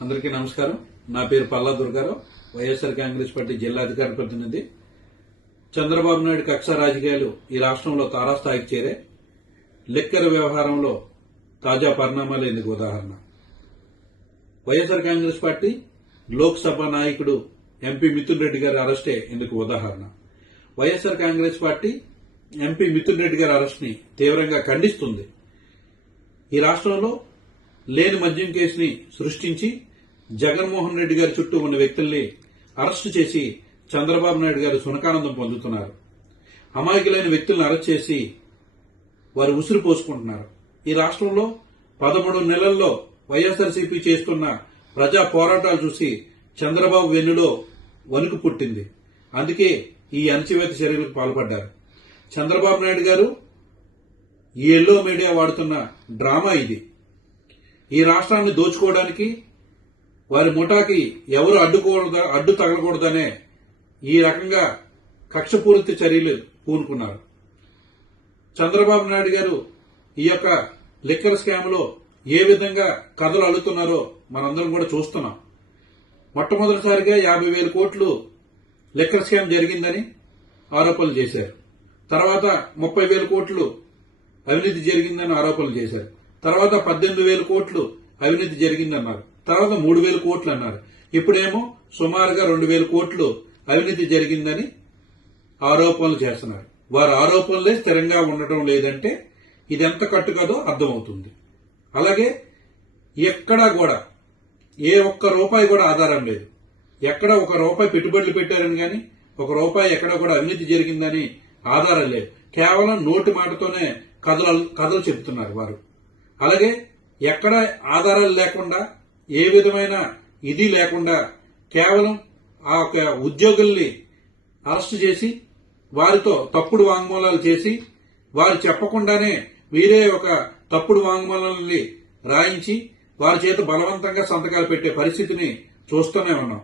అందరికీ నమస్కారం. నా పేరు పల్లా దుర్గారావు, వైఎస్ఆర్ కాంగ్రెస్ పార్టీ జిల్లా అధికార ప్రతినిధి. చంద్రబాబు నాయుడు కక్ష రాజకీయాలు ఈ రాష్ట్రంలో తారాస్థాయికి చేరే లిక్కర్ వ్యవహారంలో తాజా పరిణామాలు ఇందుకు ఉదాహరణ. వైఎస్ఆర్ కాంగ్రెస్ పార్టీ లోక్సభ నాయకుడు ఎంపీ మిథున్ రెడ్డి గారి అరెస్టే ఇందుకు ఉదాహరణ. వైఎస్ఆర్ కాంగ్రెస్ పార్టీ ఎంపీ మిథున్ రెడ్డి గారి అరెస్ట్ ని తీవ్రంగా ఖండిస్తుంది. ఈ రాష్ట్రంలో లేని మద్యం కేసుని సృష్టించి జగన్మోహన్ రెడ్డి గారి చుట్టూ ఉన్న వ్యక్తుల్ని అరెస్టు చేసి చంద్రబాబు నాయుడు గారు సునకానందం పొందుతున్నారు. అమాయకులైన వ్యక్తులను అరెస్ట్ చేసి వారు ఉసురు పోసుకుంటున్నారు. ఈ రాష్ట్రంలో 13 నెలల్లో వైఎస్ఆర్సీపీ చేస్తున్న ప్రజా పోరాటాలు చూసి చంద్రబాబు వెన్నులో వణుకు పుట్టింది. అందుకే ఈ అణచివేత చర్యలకు పాల్పడ్డారు. చంద్రబాబు నాయుడు గారు ఈ ఎల్లో మీడియా వాడుతున్న డ్రామా ఇది. ఈ రాష్ట్రాన్ని దోచుకోవడానికి వారి ముఠాకి ఎవరు అడ్డు తగలకూడదనే ఈ రకంగా కక్షపూరిత చర్యలు పూనుకున్నారు. చంద్రబాబు నాయుడు గారు ఈ యొక్క లిక్కర్ స్కామ్ లో ఏ విధంగా కథలు అల్లుతున్నారో మనందరం కూడా చూస్తున్నాం. మొట్టమొదటిసారిగా 50,000 కోట్లు లిక్కర్ స్కామ్ జరిగిందని ఆరోపణలు చేశారు. తర్వాత 30,000 కోట్లు అవినీతి జరిగిందని ఆరోపణలు చేశారు. తర్వాత 18,000 కోట్లు అవినీతి జరిగిందన్నారు. తర్వాత 3,000 కోట్లు అన్నారు. ఇప్పుడేమో సుమారుగా 2,000 కోట్లు అవినీతి జరిగిందని ఆరోపణలు చేస్తున్నారు. వారి ఆరోపణలే స్థిరంగా ఉండటం లేదంటే ఇది ఎంత కట్టుకదో అర్థమవుతుంది. అలాగే ఎక్కడా కూడా ఏ ఒక్క రూపాయి కూడా ఆధారం లేదు. ఎక్కడ ఒక రూపాయి పెట్టుబడులు పెట్టారని గాని, ఒక రూపాయి ఎక్కడ కూడా అవినీతి జరిగిందని ఆధారం లేదు. కేవలం నోటి మాటతోనే కథలు చెబుతున్నారు వారు. అలాగే ఎక్కడ ఆధారాలు లేకుండా, ఏ విధమైన ఇది లేకుండా కేవలం ఆ ఉద్యోగుల్ని అరెస్టు చేసి వారితో తప్పుడు వాంగ్మూలాలు చేసి వారు చెప్పకుండానే వీరే ఒక తప్పుడు వాంగ్మూలాలని రాయించి వారి చేత బలవంతంగా సంతకాలు పెట్టే పరిస్థితిని చూస్తూనే ఉన్నాం.